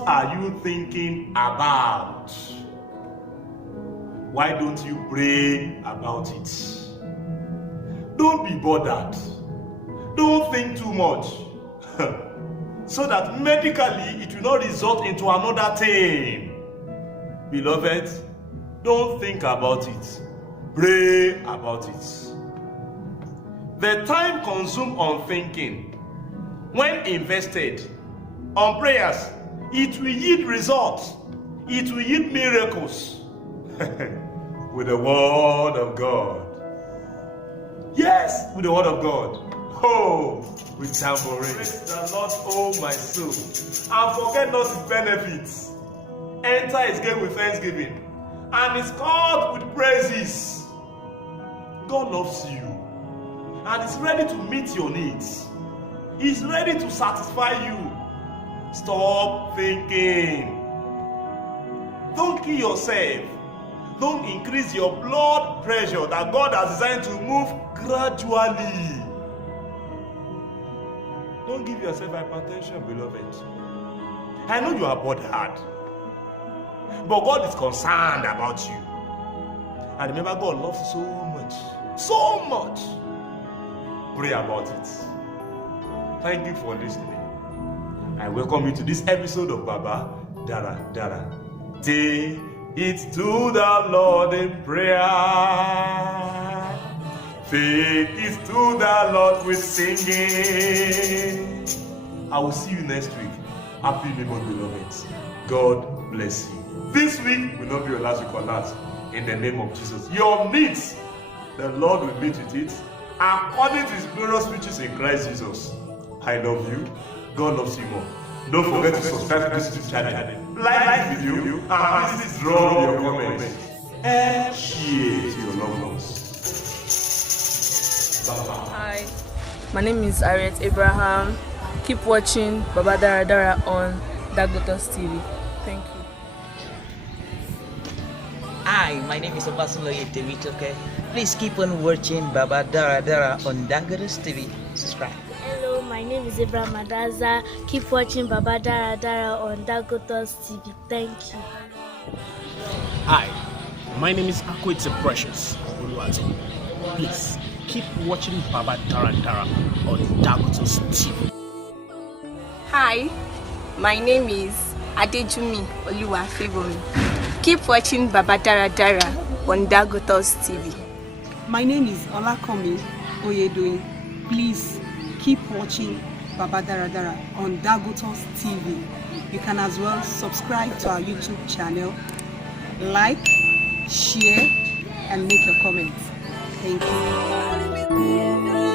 What are you thinking about? Why don't you pray about it? Don't be bothered. Don't think too much. So that medically it will not result into another thing. Beloved, don't think about it. Pray about it. The time consumed on thinking, when invested on prayers, it will yield results. It will yield miracles. With the word of God. Yes, with the word of God. Oh, with tambourine. Praise the Lord, oh my soul. And forget not his benefits. Enter his gate with thanksgiving. And his court with praises. God loves you. And is ready to meet your needs. He's ready to satisfy you. Stop thinking. Don't kill yourself. Don't increase your blood pressure that God has designed to move gradually. Don't give yourself hypertension, beloved. I know you are bothered, but God is concerned about you. And remember, God loves you so much. So much. Pray about it. Thank you for listening. I welcome you to this episode of Baba Daradara. Take it to the Lord in prayer. Take it to the Lord with singing. I will see you next week. Happy New Month, beloved. God bless you. This week will not be your last week on that. In the name of Jesus. Your needs, the Lord will meet with it according to his glorious riches in Christ Jesus. I love you. God loves you more. Don't forget to subscribe to this YouTube channel. Like the video and please drop your comments and share to your loved ones. Bye-bye. Hi, my name is Harriet Abraham. Keep watching Baba Daradara on Dagotos TV. Thank you. Hi, my name is Obasuloye Temitoke. Please keep on watching Baba Daradara on Dagotos TV. Subscribe. Hello, my name is Ibrahim Adaza. Keep watching Baba Daradara on Dagotos TV. Thank you. Hi, my name is Akwete Precious Oluwato. Please keep watching Baba Daradara on Dagotos TV. Hi, my name is Ade-Eko Olukoju-PVO. Keep watching Baba Daradara on Dagotos TV. My name is Olukoju Oyedoyin. Please keep watching Baba Daradara on Dagotos TV. You can as well subscribe to our YouTube channel, like, share, and make your comments. Thank you.